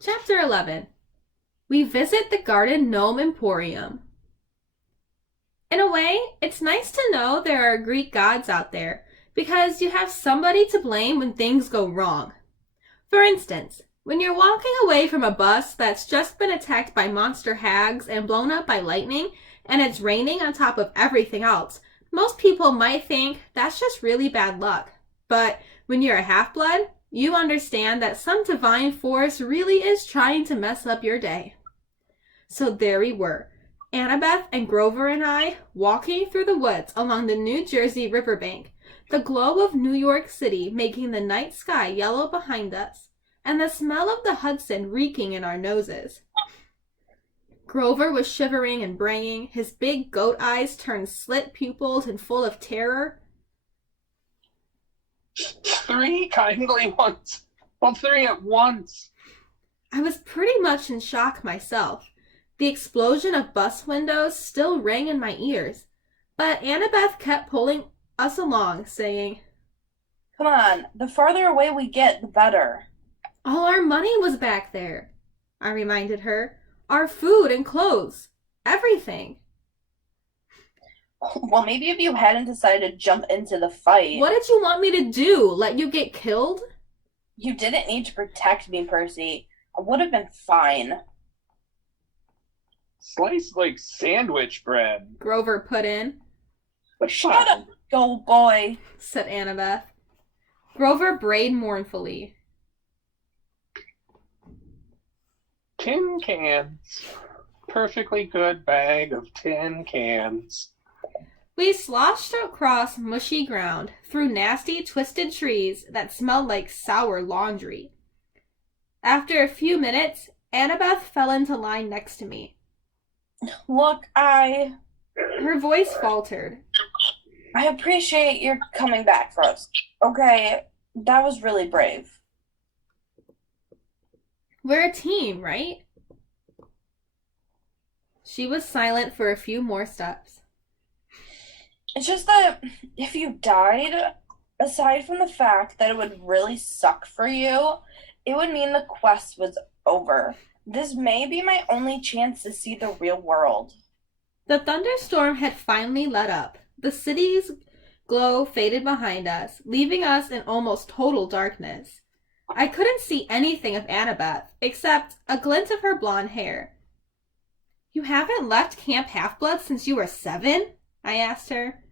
Chapter 11. We visit the Garden Gnome Emporium. In a way, it's nice to know there are Greek gods out there because you have somebody to blame when things go wrong. For instance, when you're walking away from a bus that's just been attacked by monster hags and blown up by lightning, and it's raining on top of everything else, most people might think that's just really bad luck. But when you're a half-blood, you understand that some divine force really is trying to mess up your day. So there we were, Annabeth and Grover and I, walking through the woods along the New Jersey riverbank, the glow of New York City making the night sky yellow behind us, and the smell of the Hudson reeking in our noses. Grover was shivering and braying, his big goat eyes turned slit pupils and full of terror. Three kindly ones. Well, three at once. I was pretty much in shock myself. The explosion of bus windows still rang in my ears, but Annabeth kept pulling us along, saying, Come on, the farther away we get, the better. All our money was back there, I reminded her. Our food and clothes. Everything. Well, maybe if you hadn't decided to jump into the fight. What did you want me to do? Let you get killed? You didn't need to protect me, Percy. I would have been fine. Sliced like sandwich bread. Grover put in. But Shut up, go boy, said Annabeth. Grover brayed mournfully. Tin cans. Perfectly good bag of tin cans. We sloshed across mushy ground, through nasty, twisted trees that smelled like sour laundry. After a few minutes, Annabeth fell into line next to me. Look, Her voice faltered. I appreciate your coming back for us. Okay, that was really brave. We're a team, right? She was silent for a few more steps. It's just that if you died, aside from the fact that it would really suck for you, it would mean the quest was over. This may be my only chance to see the real world. The thunderstorm had finally let up. The city's glow faded behind us, leaving us in almost total darkness. I couldn't see anything of Annabeth, except a glint of her blonde hair. You haven't left Camp Half-Blood since you were 7? I asked her.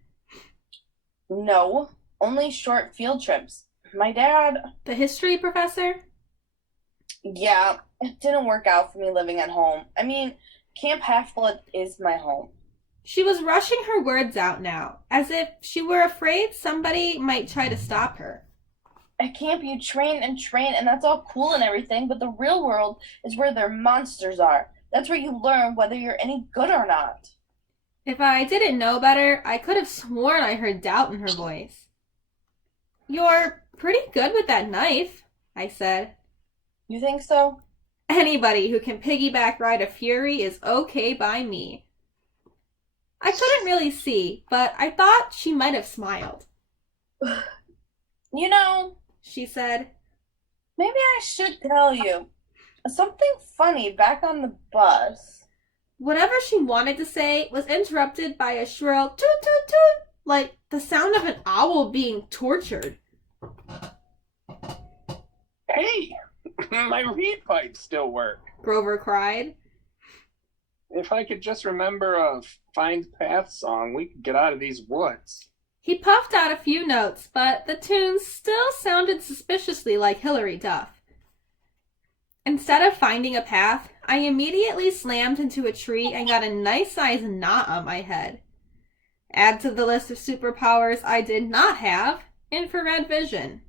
No, only short field trips. My dad... The history professor? Yeah, it didn't work out for me living at home. I mean, Camp Half-Blood is my home. She was rushing her words out now, as if she were afraid somebody might try to stop her. At camp, you train, and that's all cool and everything, but the real world is where their monsters are. That's where you learn whether you're any good or not. If I didn't know better, I could have sworn I heard doubt in her voice. You're pretty good with that knife, I said. You think so? Anybody who can piggyback ride a Fury is okay by me. I couldn't really see, but I thought she might have smiled. You know, she said, maybe I should tell you something funny back on the bus. Whatever she wanted to say was interrupted by a shrill toot toot toot, like the sound of an owl being tortured. Hey, my reed pipes still work. Grover cried. If I could just remember a Find Path song, we could get out of these woods. He puffed out a few notes, but the tune still sounded suspiciously like Hilary Duff. Instead of finding a path, I immediately slammed into a tree and got a nice-sized knot on my head. Add to the list of superpowers I did not have, infrared vision.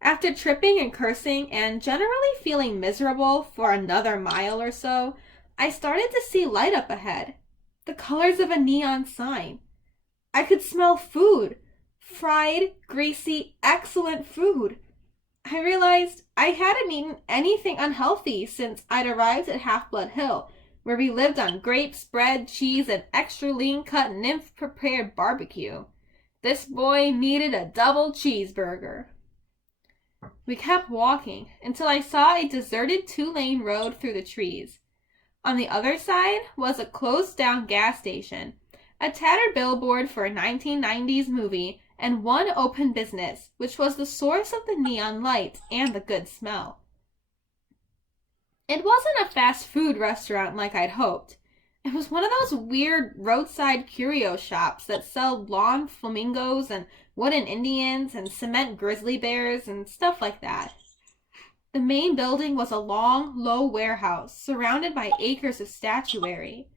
After tripping and cursing and generally feeling miserable for another mile or so, I started to see light up ahead, the colors of a neon sign. I could smell food. Fried, greasy, excellent food. I realized I hadn't eaten anything unhealthy since I'd arrived at Half-Blood Hill, where we lived on grapes, bread, cheese, and extra lean-cut nymph-prepared barbecue. This boy needed a double cheeseburger. We kept walking until I saw a deserted two-lane road through the trees. On the other side was a closed-down gas station, a tattered billboard for a 1990s movie, and one open business, which was the source of the neon lights and the good smell. It wasn't a fast food restaurant like I'd hoped. It was one of those weird roadside curio shops that sell lawn flamingos and wooden Indians and cement grizzly bears and stuff like that. The main building was a long, low warehouse surrounded by acres of statuary.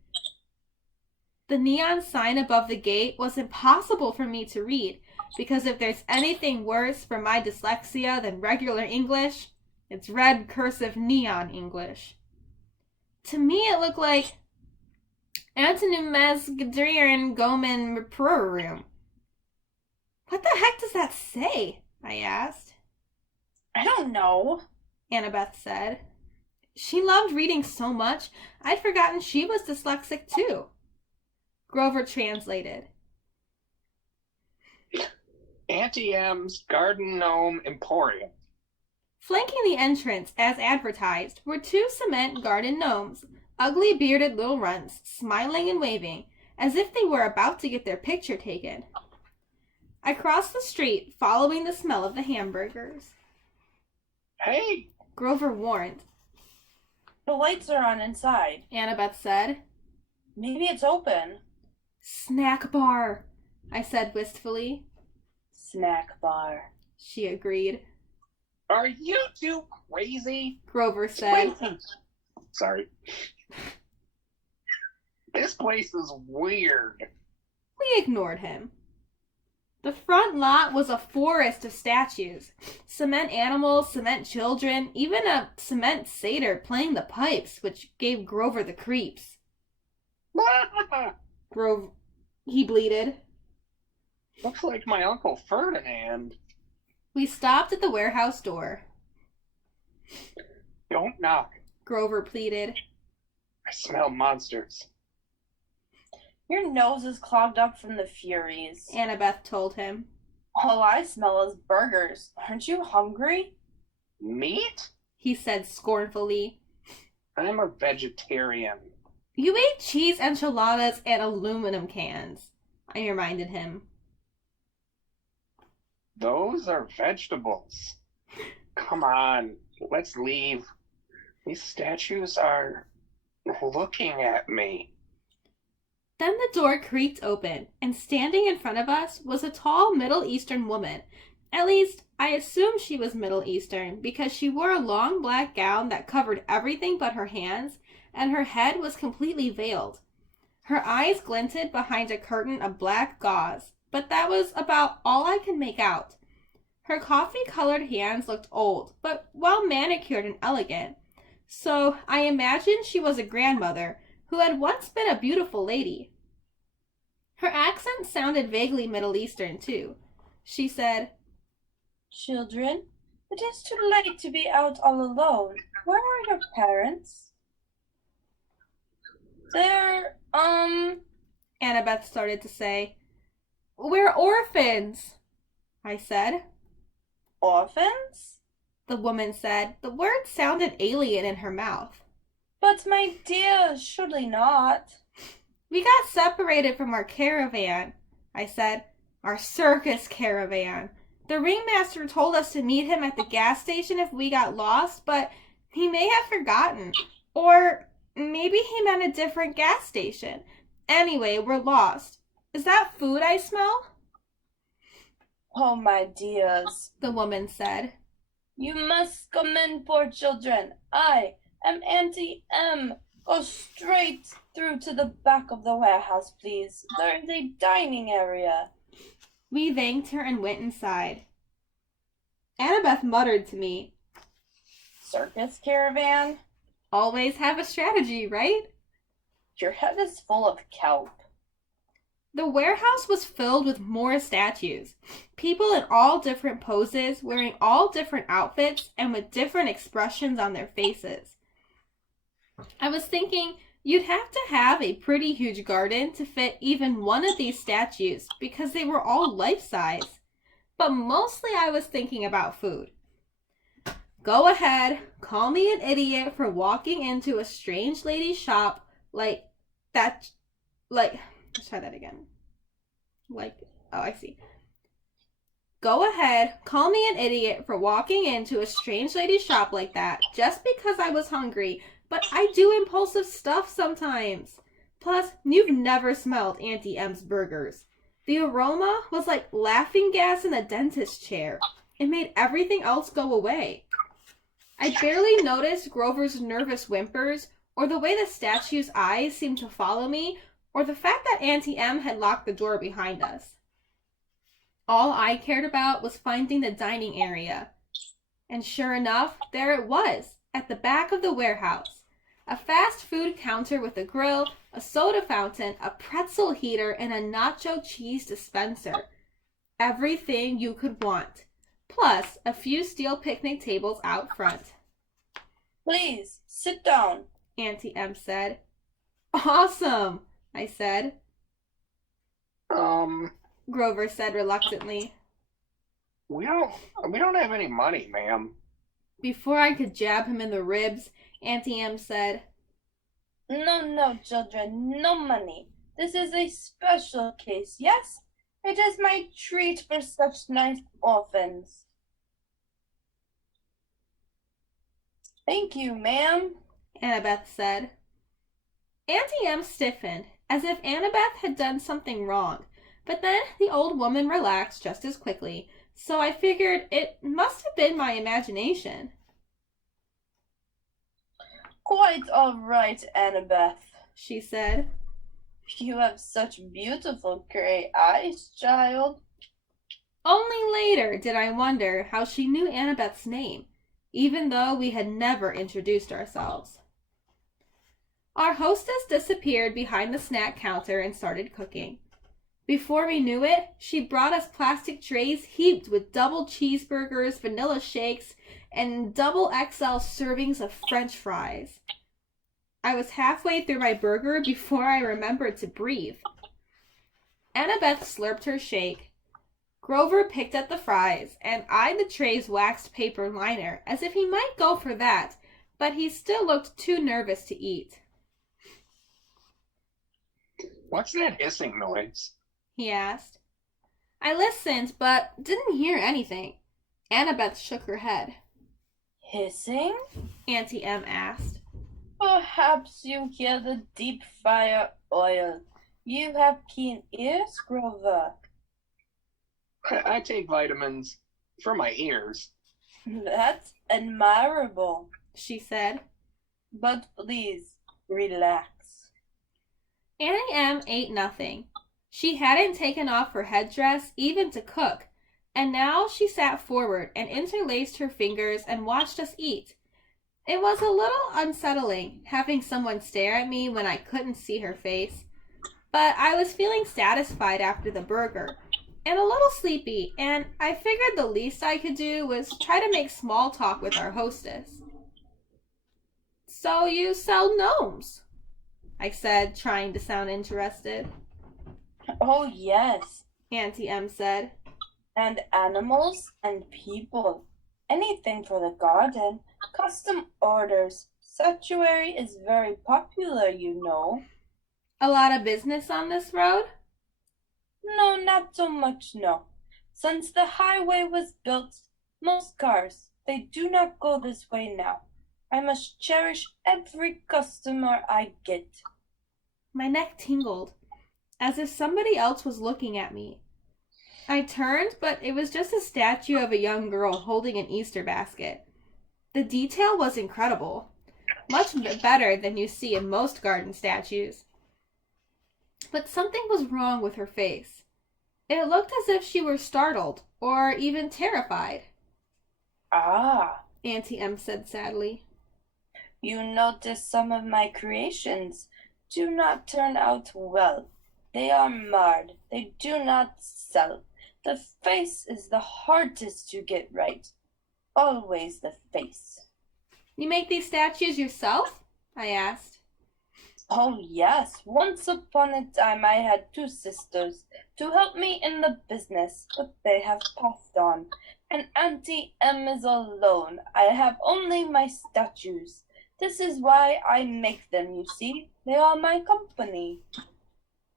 The neon sign above the gate was impossible for me to read because if there's anything worse for my dyslexia than regular English, it's red cursive neon English. To me, it looked like Antonymous Gadrian Gomen Prorum. What the heck does that say? I asked. I don't know, Annabeth said. She loved reading so much, I'd forgotten she was dyslexic too. Grover translated. Auntie M's Garden Gnome Emporium. Flanking the entrance, as advertised, were two cement garden gnomes, ugly bearded little runts, smiling and waving, as if they were about to get their picture taken. I crossed the street, following the smell of the hamburgers. Hey! Grover warned. the lights are on inside. Annabeth said. Maybe it's open. Snack bar, I said wistfully. Snack bar. She agreed. Are you two crazy? Grover said. Sorry. This place is weird. We ignored him. The front lot was a forest of statues. Cement animals, cement children, even a cement satyr playing the pipes, which gave Grover the creeps. He bleated. Looks like my Uncle Ferdinand. We stopped at the warehouse door. Don't knock. Grover pleaded. I smell monsters. Your nose is clogged up from the Furies. Annabeth told him. All I smell is burgers. Aren't you hungry? Meat? He said scornfully. I'm a vegetarian. You ate cheese enchiladas and aluminum cans, I reminded him. Those are vegetables. Come on, let's leave. These statues are looking at me. Then the door creaked open, and standing in front of us was a tall Middle Eastern woman. At least, I assumed she was Middle Eastern because she wore a long black gown that covered everything but her hands, and her head was completely veiled. Her eyes glinted behind a curtain of black gauze, but that was about all I could make out. Her coffee-colored hands looked old, but well manicured and elegant, so I imagined she was a grandmother who had once been a beautiful lady. Her accent sounded vaguely Middle Eastern, too. She said, Children, it is too late to be out all alone. Where are your parents? They're, Annabeth started to say. We're orphans, I said. Orphans? The woman said. The word sounded alien in her mouth. But my dear, surely not. We got separated from our caravan, I said. Our circus caravan. The ringmaster told us to meet him at the gas station if we got lost, but he may have forgotten. Or maybe he meant a different gas station. Anyway, we're lost. Is that food I smell? Oh, my dears, The woman said. You must come in, poor children. I am Auntie M. Go straight through to the back of the warehouse, please. There is a dining area. We thanked her and went inside. Annabeth muttered to me, Circus caravan? Always have a strategy, right? Your head is full of kelp. The warehouse was filled with more statues. People in all different poses, wearing all different outfits, and with different expressions on their faces. I was thinking you'd have to have a pretty huge garden to fit even one of these statues because they were all life-size. But mostly I was thinking about food. Go ahead, call me an idiot for walking into a strange lady's shop like that. Let's try that again. Oh, I see. Go ahead, call me an idiot for walking into a strange lady's shop like that just because I was hungry, but I do impulsive stuff sometimes. Plus, you've never smelled Auntie M's burgers. The aroma was like laughing gas in a dentist chair. It made everything else go away. I barely noticed Grover's nervous whimpers, or the way the statue's eyes seemed to follow me, or the fact that Auntie M had locked the door behind us. All I cared about was finding the dining area. And sure enough, there it was, at the back of the warehouse. A fast food counter with a grill, a soda fountain, a pretzel heater, and a nacho cheese dispenser. Everything you could want. Plus, a few steel picnic tables out front. Please, sit down, Auntie M said. Awesome, I said. Grover said reluctantly. We don't have any money, ma'am. Before I could jab him in the ribs, Auntie M said, No, children, no money. This is a special case, yes? It is my treat for such nice orphans. Thank you, ma'am, Annabeth said. Auntie M stiffened, as if Annabeth had done something wrong, but then the old woman relaxed just as quickly, so I figured it must have been my imagination. Quite all right, Annabeth, she said. You have such beautiful gray eyes, child. Only later did I wonder how she knew Annabeth's name, even though we had never introduced ourselves. Our hostess disappeared behind the snack counter and started cooking. Before we knew it, she brought us plastic trays heaped with double cheeseburgers, vanilla shakes, and double XL servings of French fries. I was halfway through my burger before I remembered to breathe. Annabeth slurped her shake. Grover picked at the fries and eyed the tray's waxed paper liner as if he might go for that, but he still looked too nervous to eat. What's that hissing noise? He asked. I listened, but didn't hear anything. Annabeth shook her head. Hissing? Auntie M asked. Perhaps you hear the deep fryer oil. You have keen ears, Grover. I take vitamins for my ears. That's admirable, she said. But please, relax. Annie M ate nothing. She hadn't taken off her headdress even to cook, and now she sat forward and interlaced her fingers and watched us eat. It was a little unsettling having someone stare at me when I couldn't see her face, but I was feeling satisfied after the burger and a little sleepy, and I figured the least I could do was try to make small talk with our hostess. So you sell gnomes? I said, trying to sound interested. Oh, yes, Auntie M said. And animals and people. Anything for the garden. Custom orders. Statuary is very popular, you know. A lot of business on this road? No, not so much, no. Since the highway was built, most cars, they do not go this way now. I must cherish every customer I get. My neck tingled, as if somebody else was looking at me. I turned, but it was just a statue of a young girl holding an Easter basket. The detail was incredible, much better than you see in most garden statues. But something was wrong with her face. It looked as if she were startled, or even terrified. Ah, Auntie M said sadly. You notice some of my creations do not turn out well. They are marred. They do not sell. The face is the hardest to get right. Always the face. You make these statues yourself? I asked. Oh, yes. Once upon a time I had two sisters to help me in the business, but they have passed on. And Auntie Em is alone. I have only my statues. This is why I make them, you see. They are my company.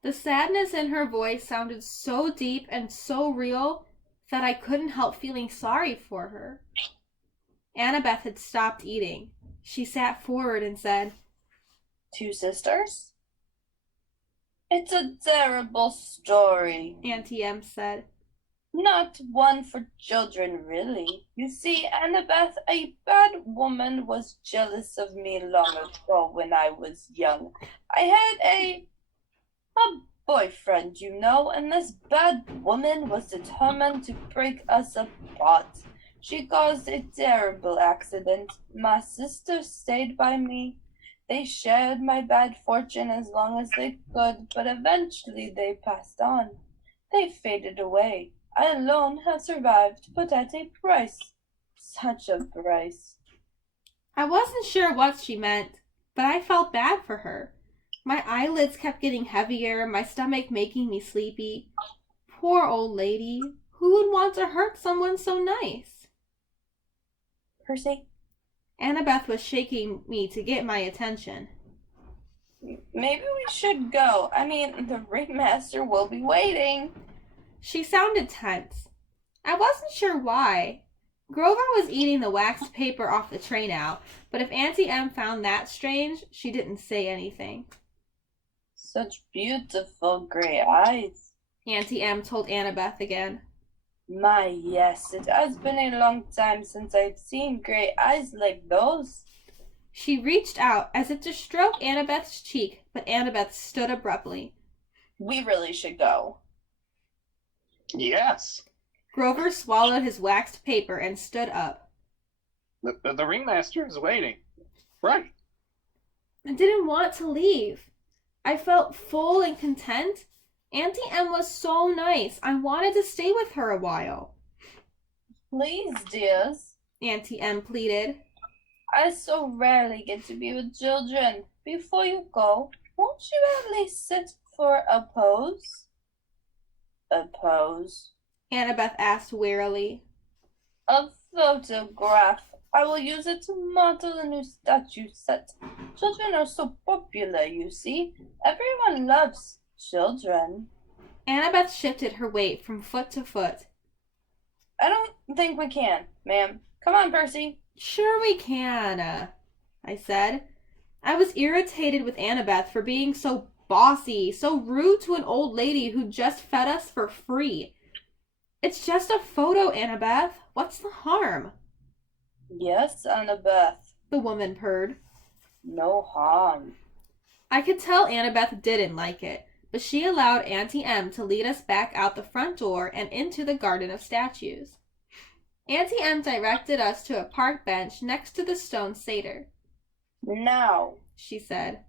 The sadness in her voice sounded so deep and so real that I couldn't help feeling sorry for her. Annabeth had stopped eating. She sat forward and said, Two sisters? It's a terrible story. Auntie Em said. Not one for children, really. You see, Annabeth, a bad woman, was jealous of me long ago when I was young. I had a boyfriend, you know, and this bad woman was determined to break us apart. She caused a terrible accident. My sisters stayed by me. They shared my bad fortune as long as they could, but eventually they passed on. They faded away. I alone have survived, but at a price. Such a price. I wasn't sure what she meant, but I felt bad for her. My eyelids kept getting heavier, my stomach making me sleepy. Poor old lady. Who would want to hurt someone so nice? Percy, Annabeth was shaking me to get my attention. maybe we should go. I mean, the ringmaster will be waiting. She sounded tense. I wasn't sure why. Grover was eating the waxed paper off the tray now, but if Auntie Em found that strange, she didn't say anything. Such beautiful gray eyes. Auntie Em told Annabeth again. My, yes, it has been a long time since I've seen gray eyes like those. She reached out as if to stroke Annabeth's cheek, but Annabeth stood abruptly. We really should go. Yes. Grover swallowed his waxed paper and stood up. The ringmaster is waiting. Right. I didn't want to leave. I felt full and content. Auntie Em was so nice. I wanted to stay with her a while. Please, dears. Auntie Em pleaded. I so rarely get to be with children. Before you go, won't you at least sit for a pose? A pose? Annabeth asked wearily. A photograph. I will use it to model a new statue set. Children are so popular, you see. Everyone loves children. Annabeth shifted her weight from foot to foot. I don't think we can, ma'am. Come on, Percy. Sure we can, I said. I was irritated with Annabeth for being so bossy, so rude to an old lady who just fed us for free. It's just a photo, Annabeth. What's the harm? Yes, Annabeth. The woman purred. No harm. I could tell Annabeth didn't like it, but she allowed Auntie Em to lead us back out the front door and into the garden of statues. Auntie Em directed us to a park bench next to the stone satyr. Now, she said.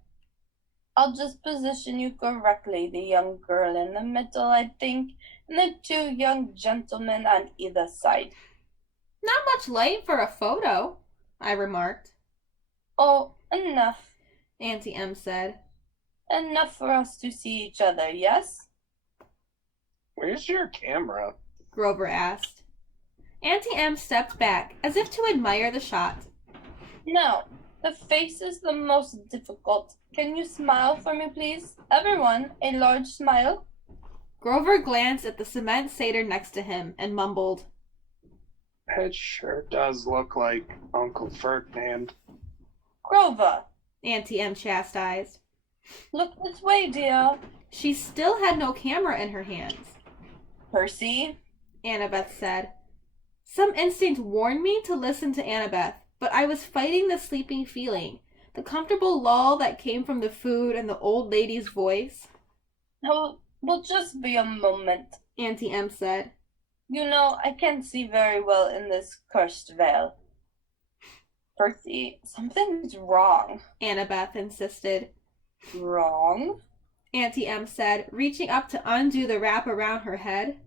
I'll just position you correctly, the young girl in the middle, I think, and the two young gentlemen on either side. Not much light for a photo, I remarked. Oh, enough, Auntie Em said. Enough for us to see each other, yes? Where's your camera? Grover asked. Auntie Em stepped back, as if to admire the shot. No, the face is the most difficult. Can you smile for me, please? Everyone, a large smile. Grover glanced at the cement satyr next to him and mumbled. It sure does look like Uncle Ferdinand. Grover, Auntie Em chastised. look this way, dear. She still had no camera in her hands. Percy, Annabeth said. Some instinct warned me to listen to Annabeth, but I was fighting the sleeping feeling, the comfortable lull that came from the food and the old lady's voice. no, will just be a moment. Auntie Em said. You know, I can't see very well in this cursed veil. Percy, something's wrong. Annabeth insisted. Wrong? Auntie Em said, reaching up to undo the wrap around her head.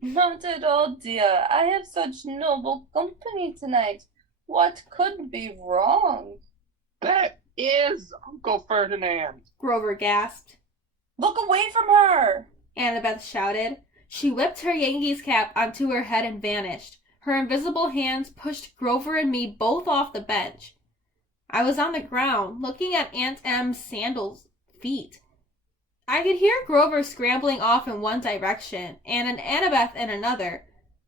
Not at all, dear. I have such noble company tonight. What could be wrong? That is Uncle Ferdinand. Grover gasped. Look away from her! Annabeth shouted. She whipped her Yankees cap onto her head and vanished. Her invisible hands pushed Grover and me both off the bench. I was on the ground, looking at Aunt M's sandals feet. I could hear Grover scrambling off in one direction and Annabeth in another,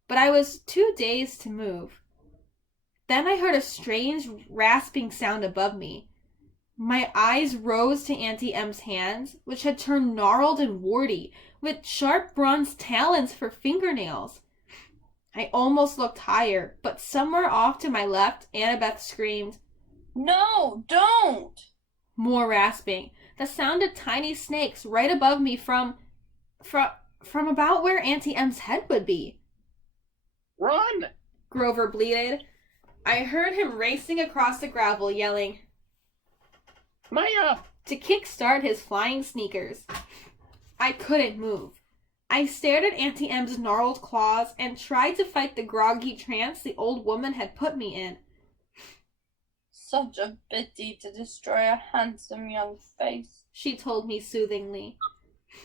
but I was too dazed to move. Then I heard a strange rasping sound above me. My eyes rose to Auntie M's hands, which had turned gnarled and warty, with sharp bronze talons for fingernails. I almost looked higher, but somewhere off to my left, Annabeth screamed, "No, don't!" More rasping. The sound of tiny snakes right above me from about where Auntie M's head would be. Run! Grover bleated. I heard him racing across the gravel, yelling, Maya! to kickstart his flying sneakers. I couldn't move. I stared at Auntie M's gnarled claws and tried to fight the groggy trance the old woman had put me in. "Such a pity to destroy a handsome young face," she told me soothingly.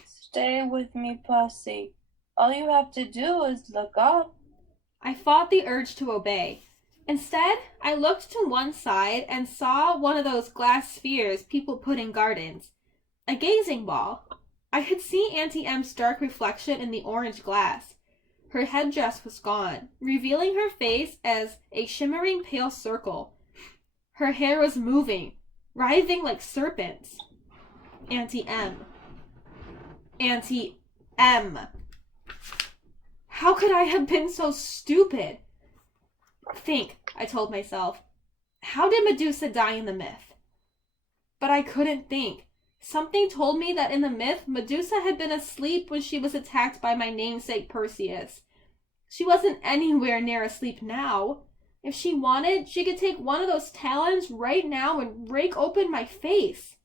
"Stay with me, Percy. All you have to do is look up." I fought the urge to obey. Instead, I looked to one side and saw one of those glass spheres people put in gardens. A gazing ball. I could see Auntie M's dark reflection in the orange glass. Her headdress was gone, revealing her face as a shimmering pale circle. Her hair was moving, writhing like serpents. Auntie M. Auntie M. How could I have been so stupid? Think, I told myself. How did Medusa die in the myth? But I couldn't think. Something told me that in the myth, Medusa had been asleep when she was attacked by my namesake Perseus. She wasn't anywhere near asleep now. If she wanted, she could take one of those talons right now and rake open my face.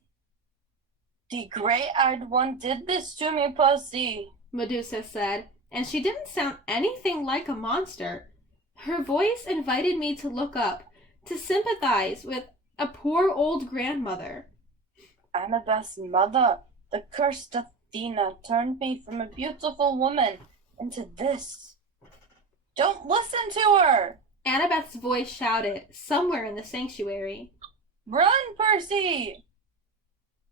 "The Grey-Eyed One did this to me, Percy," Medusa said, and she didn't sound anything like a monster. Her voice invited me to look up, to sympathize with a poor old grandmother. "Annabeth's mother, the cursed Athena, turned me from a beautiful woman into this. Don't listen to her!" Annabeth's voice shouted, somewhere in the sanctuary. "Run, Percy!"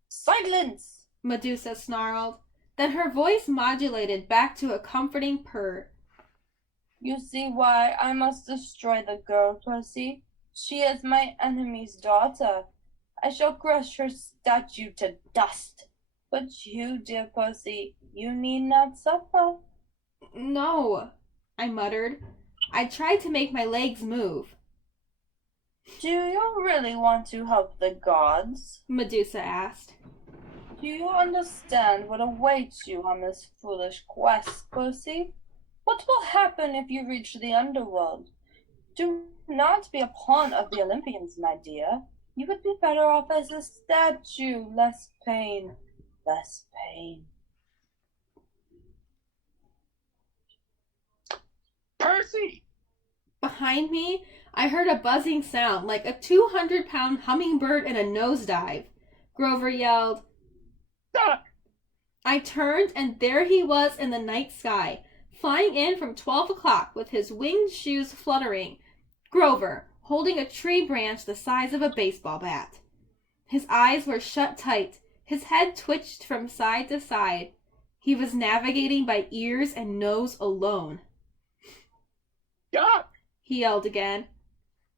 "Silence!" Medusa snarled. Then her voice modulated back to a comforting purr. "You see why I must destroy the girl, Percy. She is my enemy's daughter. I shall crush her statue to dust. But you, dear Percy, you need not suffer." No, I muttered. I tried to make my legs move. "Do you really want to help the gods?" Medusa asked. "Do you understand what awaits you on this foolish quest, Percy? What will happen if you reach the underworld? Do not be a pawn of the Olympians, my dear. You would be better off as a statue. Less pain, less pain." Percy! Behind me, I heard a buzzing sound like a 200-pound hummingbird in a nosedive. Grover yelled. Duck! I turned, and there he was in the night sky, flying in from 12 o'clock with his winged shoes fluttering. Grover, holding a tree branch the size of a baseball bat. His eyes were shut tight. His head twitched from side to side. He was navigating by ears and nose alone. Duck! He yelled again.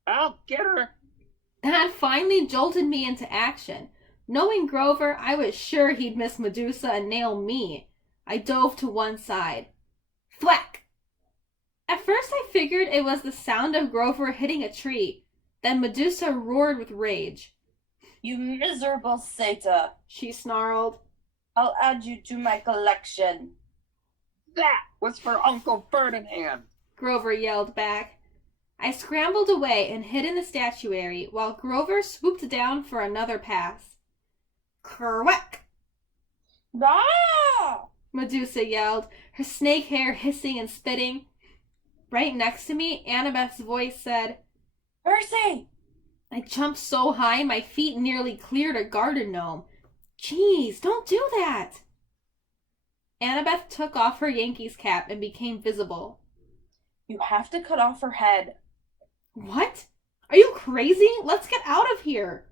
I'll get her! That finally jolted me into action. Knowing Grover, I was sure he'd miss Medusa and nail me. I dove to one side. Thwack! At first I figured it was the sound of Grover hitting a tree. Then Medusa roared with rage. "You miserable satyr!" She snarled. "I'll add you to my collection." That was for Uncle Ferdinand! Grover yelled back. I scrambled away and hid in the statuary while Grover swooped down for another pass. Kerwack! "Ah!" Medusa yelled, her snake hair hissing and spitting. Right next to me, Annabeth's voice said, "Percy!" I jumped so high my feet nearly cleared a garden gnome. Jeez, don't do that! Annabeth took off her Yankees cap and became visible. You have to cut off her head. What? Are you crazy? Let's get out of here.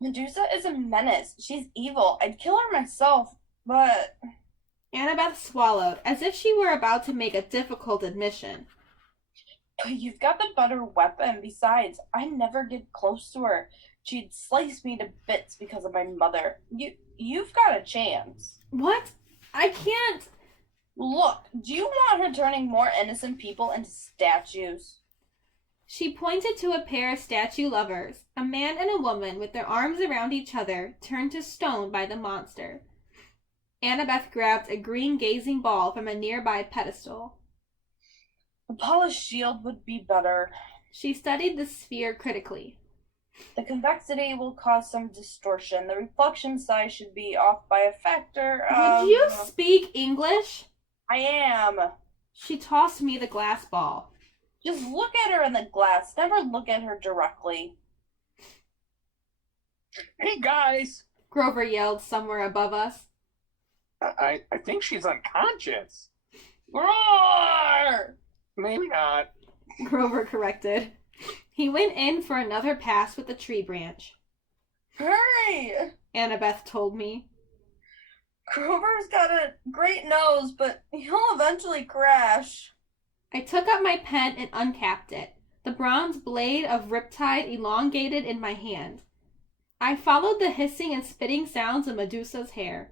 Medusa is a menace. She's evil. I'd kill her myself, but Annabeth swallowed, as if she were about to make a difficult admission. you've got the better weapon. Besides, I never get close to her. She'd slice me to bits because of my mother. You've got a chance. What? I can't. Look, do you want her turning more innocent people into statues? She pointed to a pair of statue lovers, a man and a woman with their arms around each other, turned to stone by the monster. Annabeth grabbed a green gazing ball from a nearby pedestal. A polished shield would be better. She studied the sphere critically. The convexity will cause some distortion. The reflection size should be off by a factor of... Would you speak English? I am. She tossed me the glass ball. Just look at her in the glass. Never look at her directly. Hey, guys! Grover yelled somewhere above us. I think she's unconscious. Roar! Maybe not. Grover corrected. He went in for another pass with the tree branch. Hurry! Annabeth told me. Grover's got a great nose, but he'll eventually crash. I took up my pen and uncapped it, the bronze blade of riptide elongated in my hand. I followed the hissing and spitting sounds of Medusa's hair.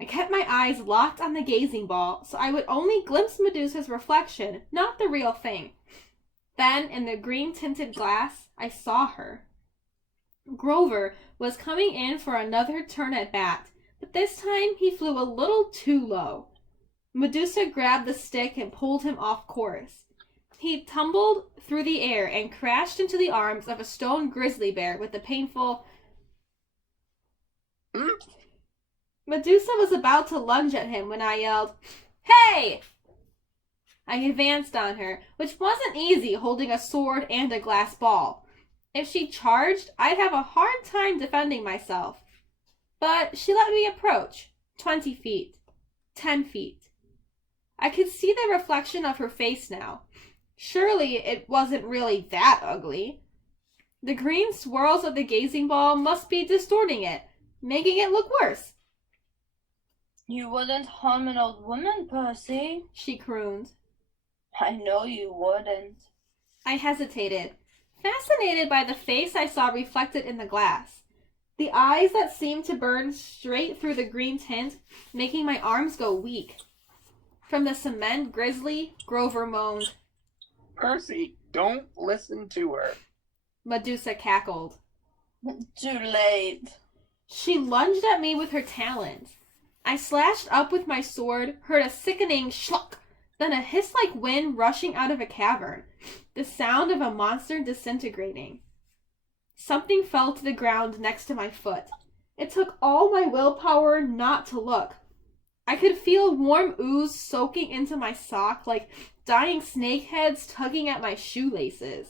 I kept my eyes locked on the gazing ball so I would only glimpse Medusa's reflection, not the real thing. Then, in the green-tinted glass, I saw her. Grover was coming in for another turn at bat, but this time he flew a little too low. Medusa grabbed the stick and pulled him off course. He tumbled through the air and crashed into the arms of a stone grizzly bear with a painful... Medusa was about to lunge at him when I yelled, "Hey!" I advanced on her, which wasn't easy holding a sword and a glass ball. If she charged, I'd have a hard time defending myself. But she let me approach. 20 feet. 10 feet. I could see the reflection of her face now. Surely it wasn't really that ugly. The green swirls of the gazing ball must be distorting it, making it look worse. You wouldn't harm an old woman, Percy. She crooned. I know you wouldn't. I hesitated, fascinated by the face I saw reflected in the glass. The eyes that seemed to burn straight through the green tint, making my arms go weak. From the cement grizzly, Grover moaned. Percy, don't listen to her. Medusa cackled. Too late. She lunged at me with her talons. I slashed up with my sword, heard a sickening schluck, then a hiss like wind rushing out of a cavern, the sound of a monster disintegrating. Something fell to the ground next to my foot. It took all my willpower not to look. I could feel warm ooze soaking into my sock like dying snakeheads tugging at my shoelaces.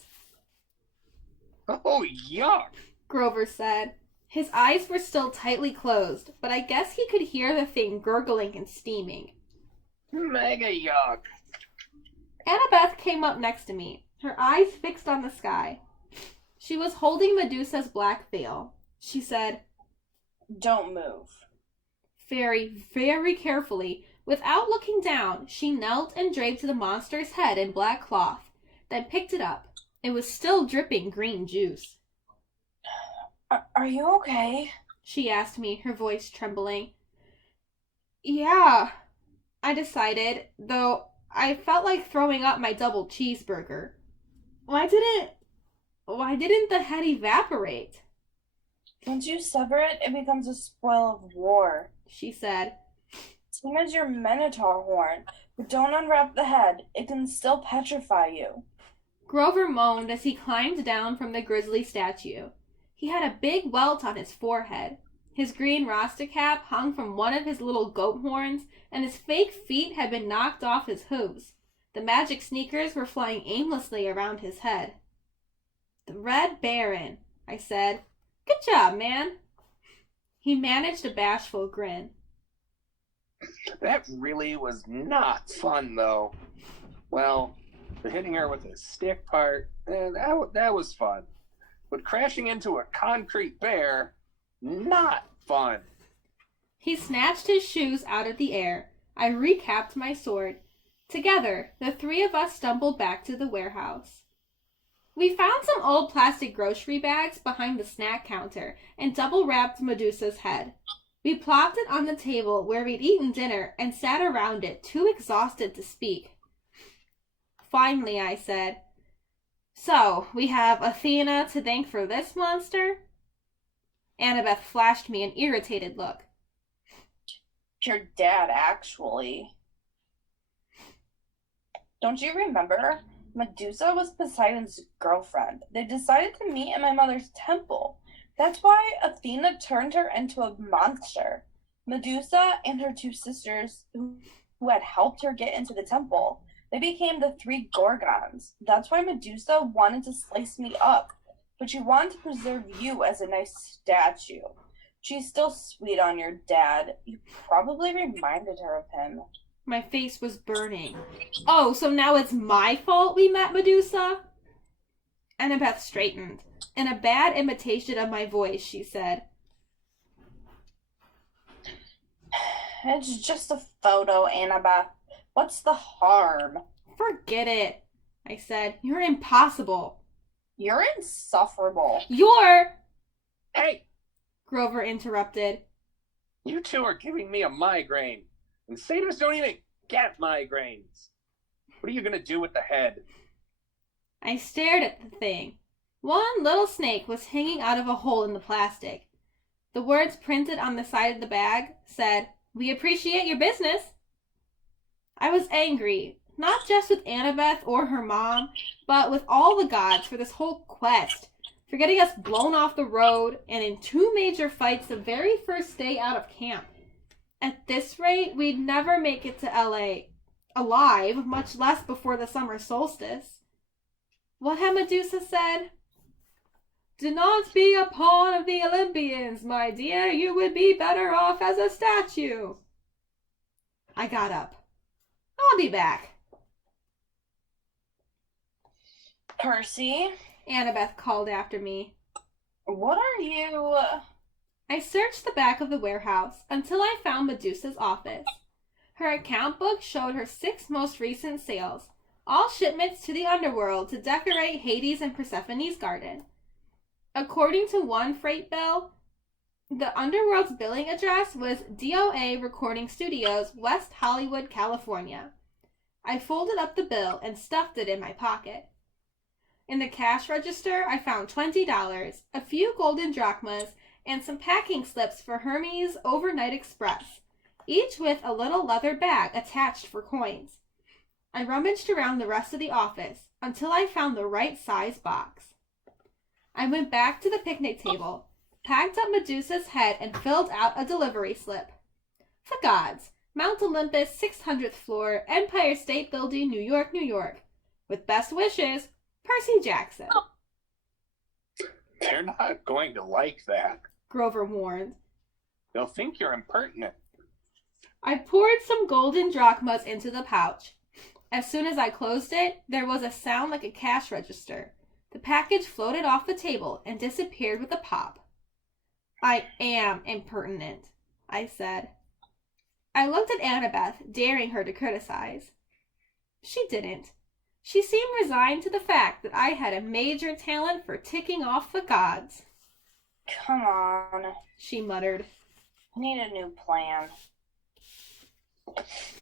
Oh, yuck! Grover said. His eyes were still tightly closed, but I guess he could hear the thing gurgling and steaming. Mega yuck. Annabeth came up next to me, her eyes fixed on the sky. She was holding Medusa's black veil. She said, Don't move. Very, very carefully, without looking down, she knelt and draped the monster's head in black cloth, then picked it up. It was still dripping green juice. Are you okay? She asked me, her voice trembling. Yeah, I decided, though I felt like throwing up my double cheeseburger. Why didn't the head evaporate? Once you sever it, it becomes a spoil of war. She said. Same as your minotaur horn, but don't unwrap the head. It can still petrify you. Grover moaned as he climbed down from the grizzly statue. He had a big welt on his forehead. His green rasta cap hung from one of his little goat horns, and his fake feet had been knocked off his hooves. The magic sneakers were flying aimlessly around his head. The Red Baron, I said. Good job, man. He managed a bashful grin. That really was not fun, though. Well, The hitting her with a stick part, that was fun. But crashing into a concrete bear, not fun. He snatched his shoes out of the air. I recapped my sword. Together, the three of us stumbled back to the warehouse. We found some old plastic grocery bags behind the snack counter and double-wrapped Medusa's head. We plopped it on the table where we'd eaten dinner and sat around it, too exhausted to speak. Finally, I said, "So, we have Athena to thank for this monster?" Annabeth flashed me an irritated look. Your dad, actually. Don't you remember? Medusa was Poseidon's girlfriend. They decided to meet in my mother's temple. That's why Athena turned her into a monster. Medusa and her two sisters, who had helped her get into the temple, they became the three Gorgons. That's why Medusa wanted to slice me up, but she wanted to preserve you as a nice statue. She's still sweet on your dad. You probably reminded her of him. My face was burning. "Oh, so now it's my fault we met Medusa?" Annabeth straightened. In a bad imitation of my voice, she said, It's just a photo, Annabeth. What's the harm? "Forget it," I said. "You're impossible." You're insufferable. "You're—" Hey, Grover interrupted. you two are giving me a migraine. And satyrs don't even get migraines. What are you going to do with the head? I stared at the thing. One little snake was hanging out of a hole in the plastic. The words printed on the side of the bag said, "We appreciate your business." I was angry, not just with Annabeth or her mom, but with all the gods for this whole quest, for getting us blown off the road and in two major fights the very first day out of camp. At this rate, we'd never make it to LA alive, much less before the summer solstice. What had Medusa said? "Do not be a pawn of the Olympians, my dear. You would be better off as a statue." I got up. "I'll be back." Percy, Annabeth called after me. what are you... I searched the back of the warehouse until I found Medusa's office. Her account book showed her 6 most recent sales, all shipments to the underworld to decorate Hades and Persephone's garden. According to one freight bill, the underworld's billing address was DOA Recording Studios, West Hollywood, California. I folded up the bill and stuffed it in my pocket. In the cash register, I found $20, a few golden drachmas, and some packing slips for Hermes Overnight Express, each with a little leather bag attached for coins. I rummaged around the rest of the office until I found the right size box. I went back to the picnic table, packed up Medusa's head, and filled out a delivery slip. For gods, Mount Olympus, 600th floor, Empire State Building, New York, New York. With best wishes, Percy Jackson. They're not going to like that. Grover warned. They'll think you're impertinent. I poured some golden drachmas into the pouch. As soon as I closed it, there was a sound like a cash register. The package floated off the table and disappeared with a pop. "I am impertinent," I said. I looked at Annabeth, daring her to criticize. She didn't. She seemed resigned to the fact that I had a major talent for ticking off the gods. Come on. She muttered. I need a new plan.